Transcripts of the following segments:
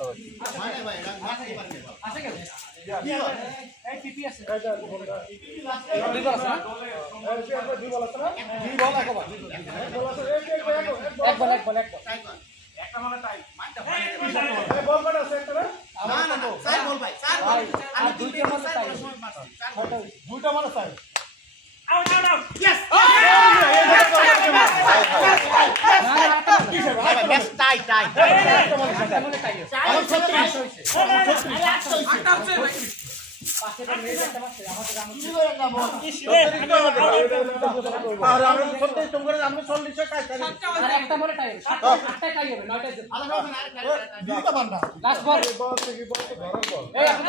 মানে ভাই এটা মারতে পারবে আছে কেন কি হয় এই পিপি আছে দুই বল আছে না দুই বল আছে না দুই বল এক বল এক বল একটা মানে টাই মারতে হয় এই বল কত আছে একটা না না চার বল ভাই চার বল আমি দুইটা মানে টাই চার বল দুইটা মানে টাই আউট ইয়েস ম্যাচ টাই মানে টাই আছে আমার 36 হইছে পাশে তো মেয়ে একটা আছে আমাদের গ্রামে কি করে না বল আর আমরা 36 তোমরা আমরা 40 টাই আর একটা বলে টাই হবে আটটা টাই হবে নয়টা আলাদা হবে না দুইটা বান্দা লাস্ট বল বল থেকে বল তো ধরার বল এই আপনি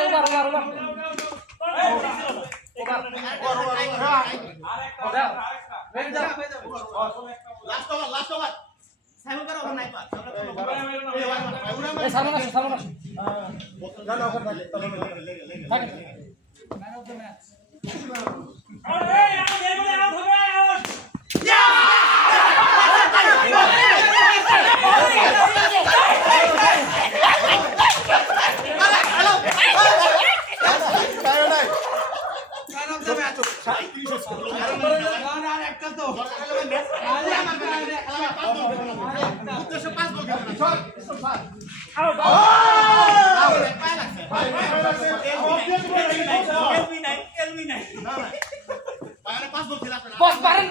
ওভার লাস্ট ওভার সাইমন করো ওভার নাই পাস এই সালমান আসো জানো ওখানে থাকে man of the match boss বারেন